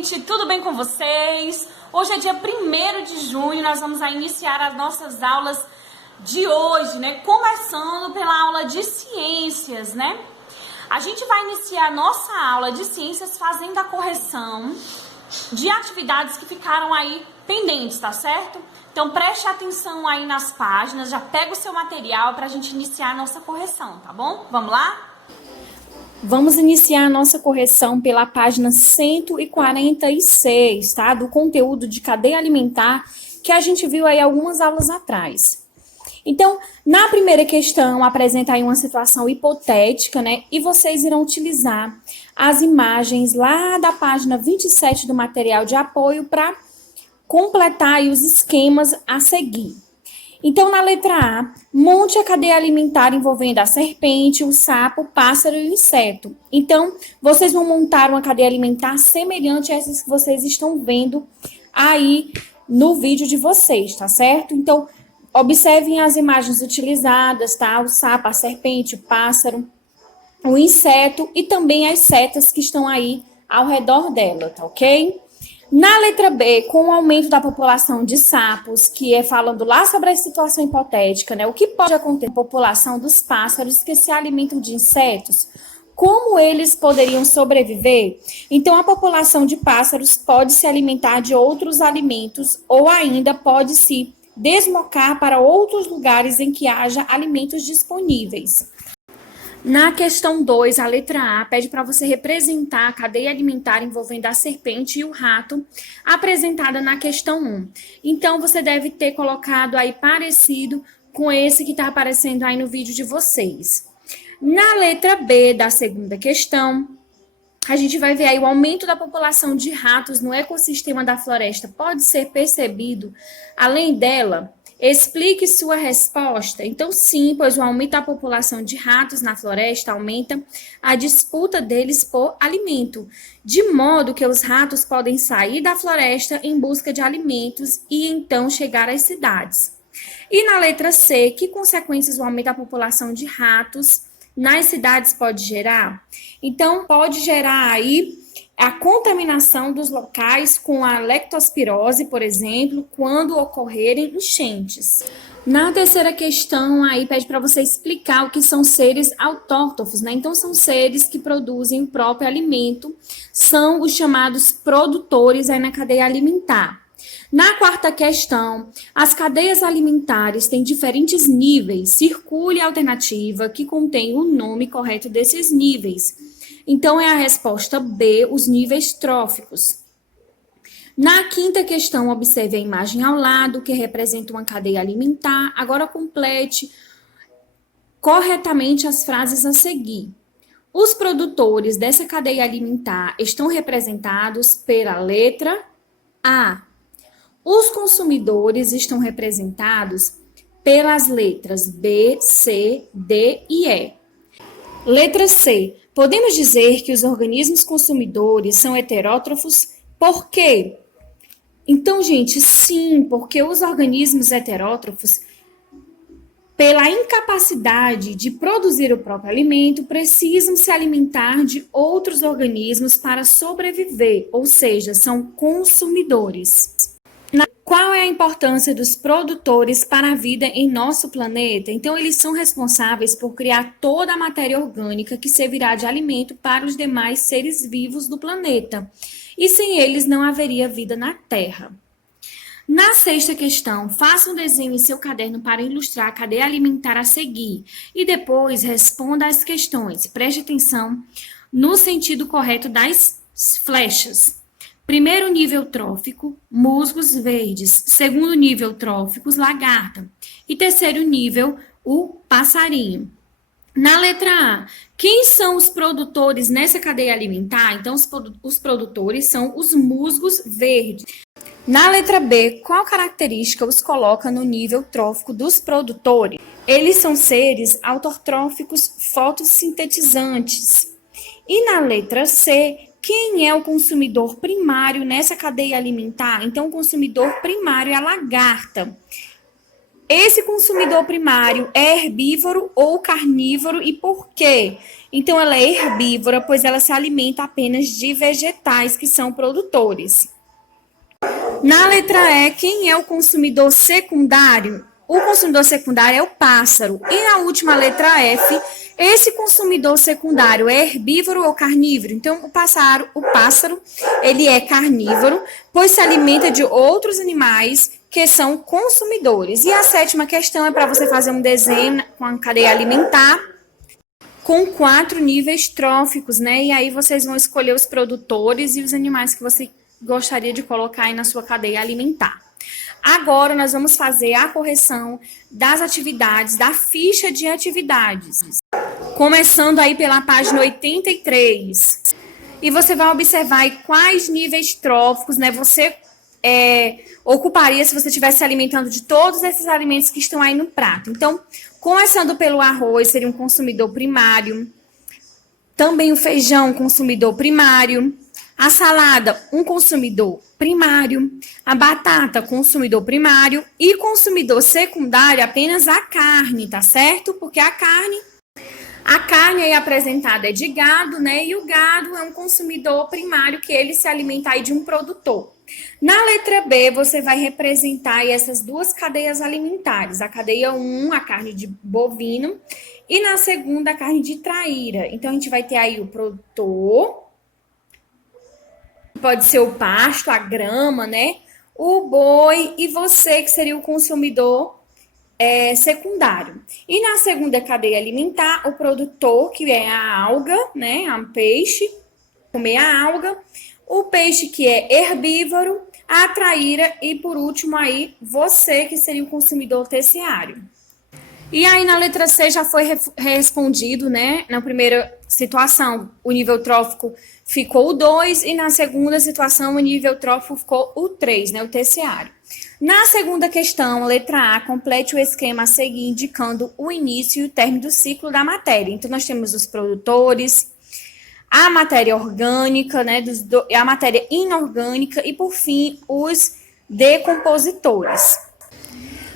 gente, tudo bem com vocês? Hoje é dia 1º de junho, nós vamos iniciar as nossas aulas de hoje, né? Começando pela aula de ciências, né? A gente vai iniciar a nossa aula de ciências fazendo a correção de atividades que ficaram aí pendentes, tá certo? Então preste atenção aí nas páginas, já pega o seu material para a gente iniciar a nossa correção, tá bom? Vamos lá? Vamos iniciar a nossa correção pela página 146, tá? Do conteúdo de cadeia alimentar que a gente viu aí algumas aulas atrás. Então, na primeira questão, apresenta aí uma situação hipotética, né? E vocês irão utilizar as imagens lá da página 27 do material de apoio para completar aí os esquemas a seguir. Então, na letra A, monte a cadeia alimentar envolvendo a serpente, o sapo, o pássaro e o inseto. Então, vocês vão montar uma cadeia alimentar semelhante a essas que vocês estão vendo aí no vídeo de vocês, tá certo? Então, observem as imagens utilizadas, tá? O sapo, a serpente, o pássaro, o inseto e também as setas que estão aí ao redor dela, tá ok? Na letra B, com o aumento da população de sapos, que é falando lá sobre a situação hipotética, né? O que pode acontecer com a população dos pássaros que se alimentam de insetos? Como eles poderiam sobreviver? Então, a população de pássaros pode se alimentar de outros alimentos ou ainda pode se deslocar para outros lugares em que haja alimentos disponíveis. Na questão 2, a letra A pede para você representar a cadeia alimentar envolvendo a serpente e o rato, apresentada na questão 1. Então, você deve ter colocado aí parecido com esse que está aparecendo aí no vídeo de vocês. Na letra B da segunda questão, a gente vai ver aí o aumento da população de ratos no ecossistema da floresta pode ser percebido. Além dela, explique sua resposta. Então, sim, pois o aumento da população de ratos na floresta aumenta a disputa deles por alimento, de modo que os ratos podem sair da floresta em busca de alimentos e então chegar às cidades. E na letra C, que consequências o aumento da população de ratos nas cidades pode gerar? Então, pode gerar aí a contaminação dos locais com a leptospirose, por exemplo, quando ocorrerem enchentes. Na terceira questão, aí pede para você explicar o que são seres autótrofos, né? Então, são seres que produzem o próprio alimento, são os chamados produtores aí na cadeia alimentar. Na quarta questão, as cadeias alimentares têm diferentes níveis. Circule a alternativa que contém o nome correto desses níveis. Então, é a resposta B, os níveis tróficos. Na quinta questão, observe a imagem ao lado, que representa uma cadeia alimentar. Agora, complete corretamente as frases a seguir. Os produtores dessa cadeia alimentar estão representados pela letra A. Os consumidores estão representados pelas letras B, C, D e E. Letra C. Podemos dizer que os organismos consumidores são heterótrofos. Por quê? Então, gente, sim, porque os organismos heterótrofos, pela incapacidade de produzir o próprio alimento, precisam se alimentar de outros organismos para sobreviver, ou seja, são consumidores. Qual é a importância dos produtores para a vida em nosso planeta? Então, eles são responsáveis por criar toda a matéria orgânica que servirá de alimento para os demais seres vivos do planeta. E sem eles não haveria vida na Terra. Na sexta questão, faça um desenho em seu caderno para ilustrar a cadeia alimentar a seguir. E depois responda às questões. Preste atenção no sentido correto das flechas. Primeiro nível trófico, musgos verdes. Segundo nível tróficos, lagarta. E terceiro nível, o passarinho. Na letra A, quem são os produtores nessa cadeia alimentar? Então, os produtores são os musgos verdes. Na letra B, qual característica os coloca no nível trófico dos produtores? Eles são seres autotróficos fotossintetizantes. E na letra C, quem é o consumidor primário nessa cadeia alimentar? Então, o consumidor primário é a lagarta. Esse consumidor primário é herbívoro ou carnívoro e por quê? Então, ela é herbívora, pois ela se alimenta apenas de vegetais que são produtores. Na letra E, quem é o consumidor secundário? O consumidor secundário é o pássaro. E na última letra F, esse consumidor secundário é herbívoro ou carnívoro? Então, o pássaro, ele é carnívoro, pois se alimenta de outros animais que são consumidores. E a sétima questão é para você fazer um desenho com a cadeia alimentar com 4 níveis tróficos, né? E aí vocês vão escolher os produtores e os animais que você gostaria de colocar aí na sua cadeia alimentar. Agora nós vamos fazer a correção das atividades, da ficha de atividades. Começando aí pela página 83. E você vai observar aí quais níveis tróficos, né, você ocuparia se você estivesse se alimentando de todos esses alimentos que estão aí no prato. Então, começando pelo arroz, seria um consumidor primário. Também o feijão, consumidor primário. A salada, um consumidor primário. A batata, consumidor primário. E consumidor secundário, apenas a carne, tá certo? Porque a carne aí apresentada é de gado, né? E o gado é um consumidor primário que ele se alimenta aí de um produtor. Na letra B, você vai representar aí essas duas cadeias alimentares. A cadeia 1, a carne de bovino, e na segunda, a carne de traíra. Então, a gente vai ter aí o produtor, pode ser o pasto, a grama, né? O boi e você, que seria o consumidor secundário. E na segunda cadeia alimentar, o produtor, que é a alga, né? O peixe, comer a alga. O peixe, que é herbívoro, a traíra e, por último, aí, você, que seria o consumidor terciário. E aí, na letra C, já foi respondido, né? Na primeira situação, o nível trófico ficou o 2, e na segunda situação, o nível trófico ficou o 3, né? O terciário. Na segunda questão, letra A, complete o esquema a seguir, indicando o início e o término do ciclo da matéria. Então, nós temos os produtores, a matéria orgânica, né, a matéria inorgânica e, por fim, os decompositores.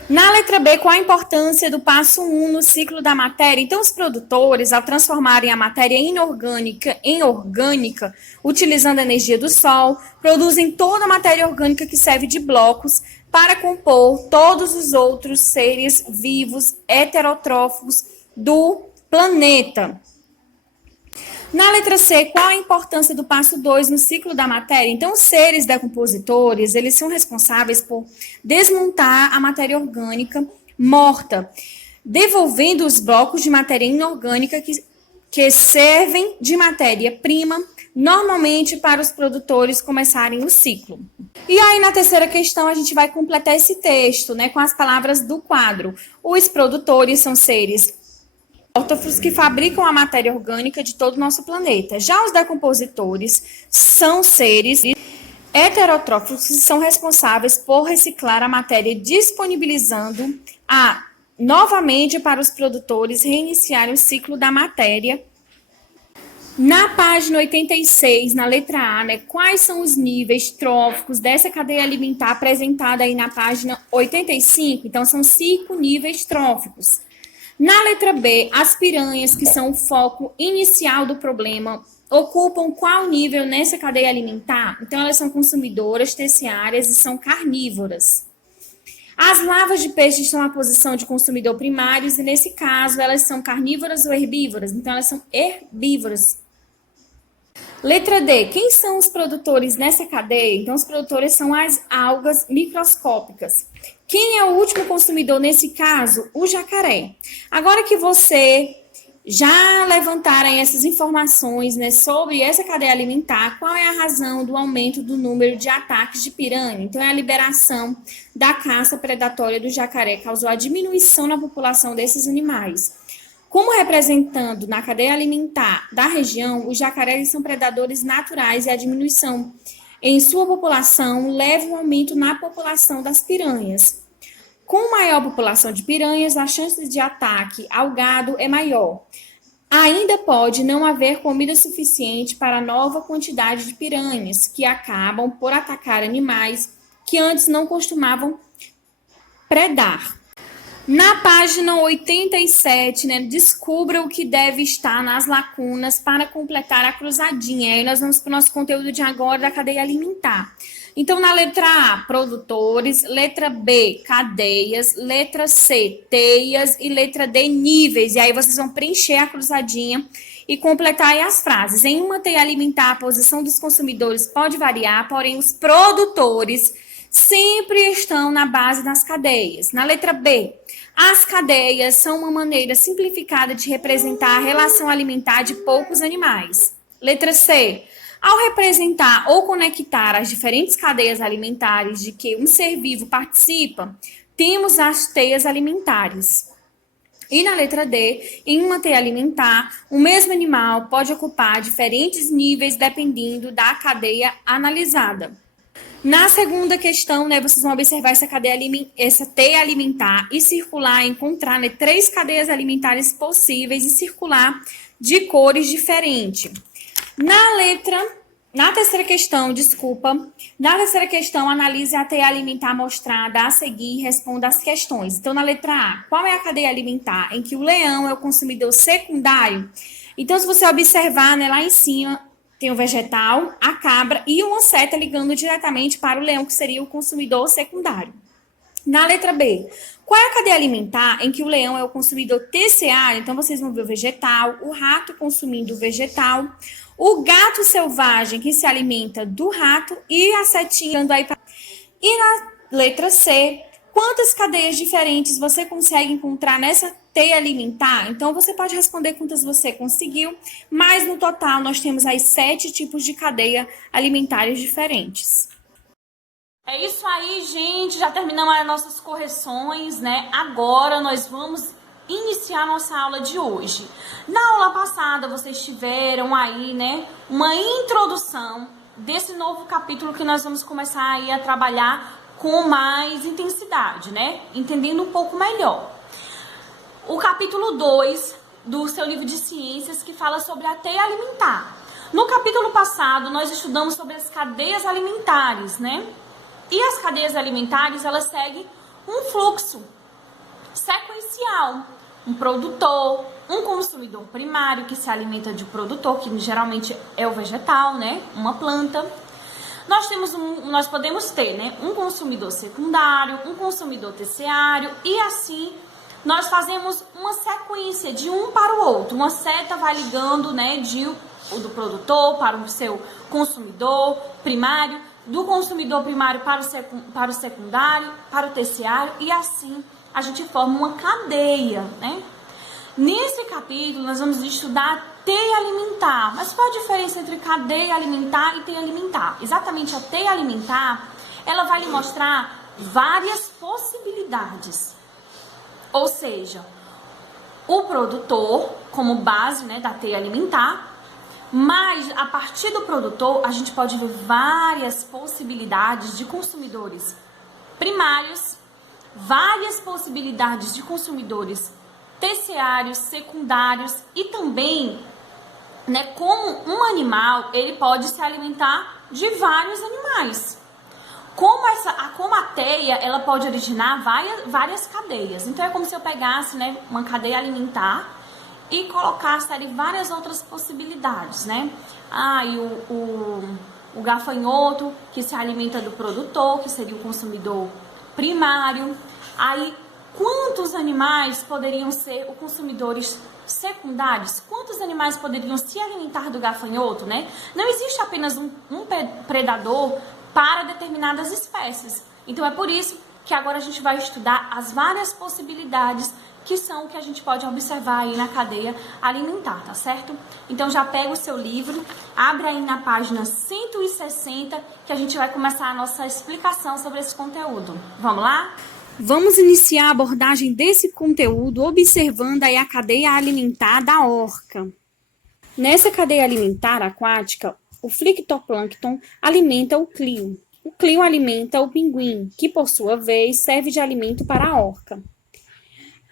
Na letra B, qual a importância do passo 1 no ciclo da matéria? Então, os produtores, ao transformarem a matéria inorgânica em orgânica, utilizando a energia do sol, produzem toda a matéria orgânica que serve de blocos para compor todos os outros seres vivos heterotróficos do planeta. Na letra C, qual a importância do passo 2 no ciclo da matéria? Então, os seres decompositores, eles são responsáveis por desmontar a matéria orgânica morta, devolvendo os blocos de matéria inorgânica que servem de matéria-prima, normalmente para os produtores começarem o ciclo. E aí, na terceira questão, a gente vai completar esse texto, né, com as palavras do quadro. Os produtores são seres autótrofos que fabricam a matéria orgânica de todo o nosso planeta. Já os decompositores são seres heterotróficos que são responsáveis por reciclar a matéria, disponibilizando novamente para os produtores reiniciarem o ciclo da matéria. Na página 86, na letra A, né, quais são os níveis tróficos dessa cadeia alimentar apresentada aí na página 85? Então, são 5 níveis tróficos. Na letra B, as piranhas, que são o foco inicial do problema, ocupam qual nível nessa cadeia alimentar? Então, elas são consumidoras, terciárias e são carnívoras. As larvas de peixe estão na posição de consumidor primários e, nesse caso, elas são carnívoras ou herbívoras? Então, elas são herbívoras. Letra D, quem são os produtores nessa cadeia? Então, os produtores são as algas microscópicas. Quem é o último consumidor nesse caso? O jacaré. Agora que você já levantaram essas informações, né, sobre essa cadeia alimentar, qual é a razão do aumento do número de ataques de piranha? Então, é a liberação da caça predatória do jacaré causou a diminuição na população desses animais. Como representando na cadeia alimentar da região, os jacarés são predadores naturais e a diminuição em sua população leva um aumento na população das piranhas. Com maior população de piranhas, a chance de ataque ao gado é maior. Ainda pode não haver comida suficiente para a nova quantidade de piranhas, que acabam por atacar animais que antes não costumavam predar. Na página 87, né, descubra o que deve estar nas lacunas para completar a cruzadinha. Aí nós vamos para o nosso conteúdo de agora da cadeia alimentar. Então, na letra A, produtores, letra B, cadeias, letra C, teias e letra D, níveis. E aí vocês vão preencher a cruzadinha e completar aí as frases. Em uma teia alimentar, a posição dos consumidores pode variar, porém os produtores sempre estão na base das cadeias. Na letra B, as cadeias são uma maneira simplificada de representar a relação alimentar de poucos animais. Letra C, ao representar ou conectar as diferentes cadeias alimentares de que um ser vivo participa, temos as teias alimentares. E na letra D, em uma teia alimentar, o mesmo animal pode ocupar diferentes níveis dependendo da cadeia analisada. Na segunda questão, né, vocês vão observar essa teia alimentar e circular, encontrar, né, 3 cadeias alimentares possíveis e circular de cores diferentes. Na terceira questão, analise a teia alimentar mostrada a seguir e responda as questões. Então, na letra A, qual é a cadeia alimentar em que o leão é o consumidor secundário? Então, se você observar, né, lá em cima, tem o vegetal, a cabra e uma seta ligando diretamente para o leão, que seria o consumidor secundário. Na letra B, qual é a cadeia alimentar em que o leão é o consumidor terciário? Então, vocês vão ver o vegetal, o rato consumindo o vegetal, o gato selvagem que se alimenta do rato e a setinha andando aí. E na letra C, quantas cadeias diferentes você consegue encontrar nessa teia alimentar? Então, você pode responder quantas você conseguiu, mas no total nós temos aí 7 tipos de cadeia alimentares diferentes. É isso aí, gente. Já terminamos as nossas correções, né? Agora nós vamos iniciar a nossa aula de hoje. Na aula passada, vocês tiveram aí, né, uma introdução desse novo capítulo que nós vamos começar aí a trabalhar com mais intensidade, né? Entendendo um pouco melhor. O capítulo 2 do seu livro de ciências, que fala sobre a teia alimentar. No capítulo passado, nós estudamos sobre as cadeias alimentares, né? E as cadeias alimentares, elas seguem um fluxo sequencial. Um produtor, um consumidor primário que se alimenta de um produtor, que geralmente é o vegetal, né? Uma planta. Nós podemos ter, né, um consumidor secundário, um consumidor terciário e assim nós fazemos uma sequência de um para o outro. Uma seta vai ligando, né, do produtor para o seu consumidor primário, do consumidor primário para o secundário, para o terciário e assim a gente forma uma cadeia, né? Nesse capítulo nós vamos estudar teia alimentar. Mas qual a diferença entre cadeia alimentar e teia alimentar? Exatamente, a teia alimentar, ela vai lhe mostrar várias possibilidades. Ou seja, o produtor como base, né, da teia alimentar, mas a partir do produtor a gente pode ver várias possibilidades de consumidores primários, várias possibilidades de consumidores terciários, secundários e também, né, como um animal, ele pode se alimentar de vários animais. Como a teia, ela pode originar várias cadeias. Então, é como se eu pegasse, né, uma cadeia alimentar e colocasse ali várias outras possibilidades, né? E o gafanhoto, que se alimenta do produtor, que seria o consumidor primário. Aí, quantos animais poderiam ser os consumidores secundários? Quantos animais poderiam se alimentar do gafanhoto, né? Não existe apenas um predador para determinadas espécies. Então, é por isso que agora a gente vai estudar as várias possibilidades que são o que a gente pode observar aí na cadeia alimentar, tá certo? Então, já pega o seu livro, abre aí na página 160, que a gente vai começar a nossa explicação sobre esse conteúdo. Vamos lá? Vamos iniciar a abordagem desse conteúdo observando aí a cadeia alimentar da orca. Nessa cadeia alimentar aquática, o fitoplâncton alimenta o clio. O clio alimenta o pinguim, que por sua vez serve de alimento para a orca.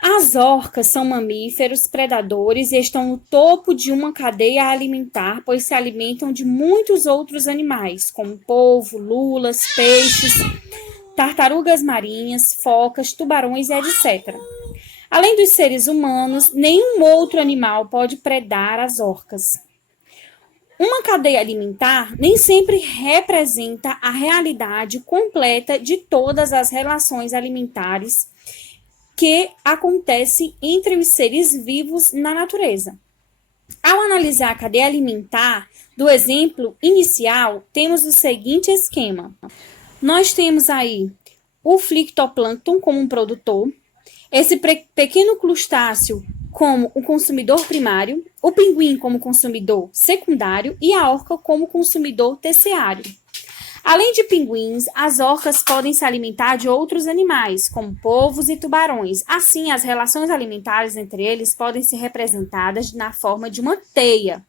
As orcas são mamíferos predadores e estão no topo de uma cadeia alimentar, pois se alimentam de muitos outros animais, como polvo, lulas, peixes, tartarugas marinhas, focas, tubarões e etc. Além dos seres humanos, nenhum outro animal pode predar as orcas. Uma cadeia alimentar nem sempre representa a realidade completa de todas as relações alimentares que acontecem entre os seres vivos na natureza. Ao analisar a cadeia alimentar do exemplo inicial, temos o seguinte esquema. Nós temos aí o fitoplâncton como um produtor, esse pequeno crustáceo como o consumidor primário, o pinguim como consumidor secundário e a orca como consumidor terciário. Além de pinguins, as orcas podem se alimentar de outros animais, como polvos e tubarões. Assim, as relações alimentares entre eles podem ser representadas na forma de uma teia,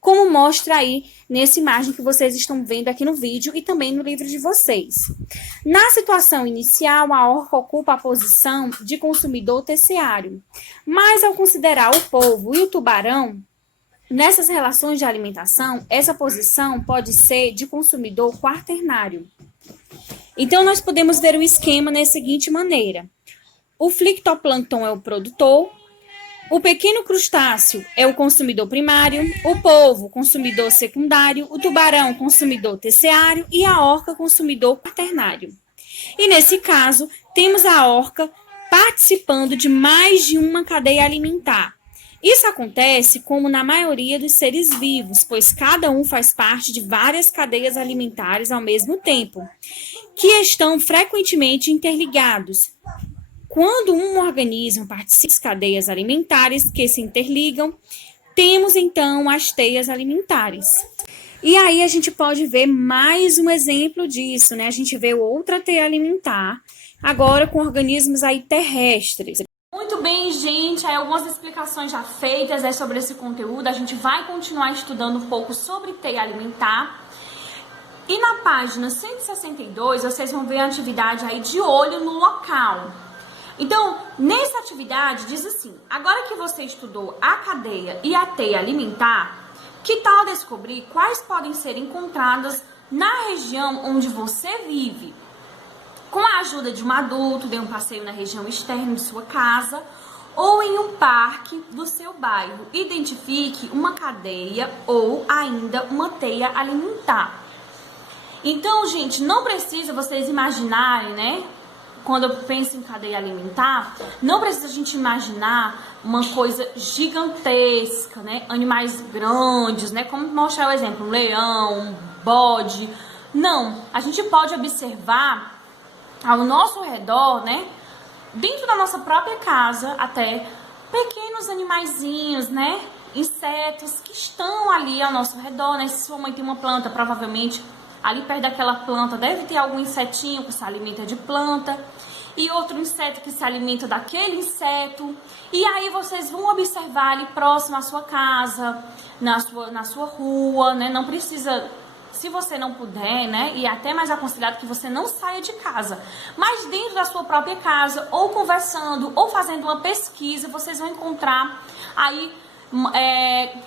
como mostra aí nessa imagem que vocês estão vendo aqui no vídeo e também no livro de vocês. Na situação inicial, a orca ocupa a posição de consumidor terciário, mas ao considerar o polvo e o tubarão, nessas relações de alimentação, essa posição pode ser de consumidor quaternário. Então, nós podemos ver o esquema da seguinte maneira. O fitoplâncton é o produtor, o pequeno crustáceo é o consumidor primário, o polvo, consumidor secundário, o tubarão, consumidor terciário e a orca, consumidor quaternário. E nesse caso, temos a orca participando de mais de uma cadeia alimentar. Isso acontece como na maioria dos seres vivos, pois cada um faz parte de várias cadeias alimentares ao mesmo tempo, que estão frequentemente interligados. Quando um organismo participa das cadeias alimentares que se interligam, temos então as teias alimentares. E aí a gente pode ver mais um exemplo disso, né? A gente vê outra teia alimentar, agora com organismos aí terrestres. Muito bem, gente, aí algumas explicações já feitas sobre esse conteúdo, a gente vai continuar estudando um pouco sobre teia alimentar. E na página 162, vocês vão ver a atividade aí de olho no local. Então, nessa atividade diz assim, agora que você estudou a cadeia e a teia alimentar, que tal descobrir quais podem ser encontradas na região onde você vive? Com a ajuda de um adulto, dê um passeio na região externa de sua casa ou em um parque do seu bairro. Identifique uma cadeia ou ainda uma teia alimentar. Então, gente, não precisa vocês imaginarem, né? Quando eu penso em cadeia alimentar, não precisa a gente imaginar uma coisa gigantesca, né? Animais grandes, né? Como mostrar o exemplo, um leão, um bode. Não, a gente pode observar ao nosso redor, né? Dentro da nossa própria casa, até pequenos animaizinhos, né? Insetos que estão ali ao nosso redor, né? Se sua mãe tem uma planta, provavelmente ali perto daquela planta deve ter algum insetinho que se alimenta de planta e outro inseto que se alimenta daquele inseto. E aí vocês vão observar ali próximo à sua casa, na sua rua, né? Não precisa, se você não puder, né? E é até mais aconselhado que você não saia de casa. Mas dentro da sua própria casa, ou conversando, ou fazendo uma pesquisa, vocês vão encontrar aí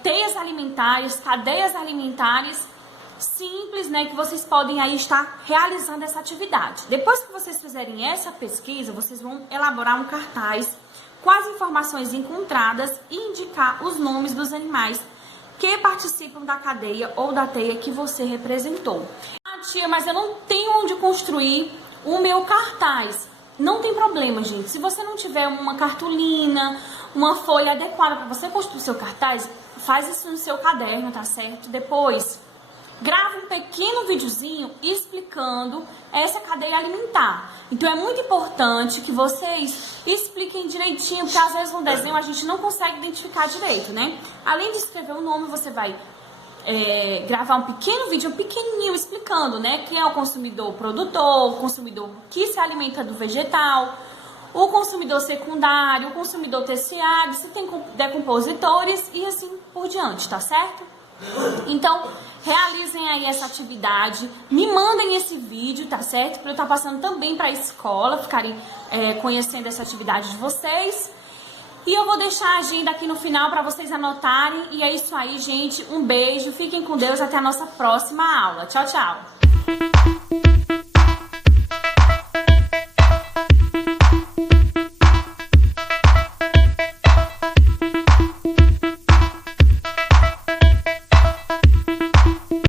teias alimentares, cadeias alimentares simples, né, que vocês podem aí estar realizando essa atividade. Depois que vocês fizerem essa pesquisa, vocês vão elaborar um cartaz com as informações encontradas e indicar os nomes dos animais que participam da cadeia ou da teia que você representou. Ah, tia, mas eu não tenho onde construir o meu cartaz. Não tem problema, gente. Se você não tiver uma cartolina, uma folha adequada para você construir seu cartaz, faz isso no seu caderno, tá certo? Depois grava um pequeno videozinho explicando essa cadeia alimentar. Então é muito importante que vocês expliquem direitinho, porque às vezes no desenho a gente não consegue identificar direito, né? Além de escrever o nome, você vai gravar um pequeno vídeo, pequenininho, explicando, né? Quem é o consumidor produtor, o consumidor que se alimenta do vegetal, o consumidor secundário, o consumidor terciário, se tem decompositores e assim por diante, tá certo? Então, realizem aí essa atividade, me mandem esse vídeo, tá certo? Para eu estar passando também para a escola, ficarem conhecendo essa atividade de vocês. E eu vou deixar a agenda aqui no final para vocês anotarem. E é isso aí, gente. Um beijo, fiquem com Deus, até a nossa próxima aula. Tchau, tchau!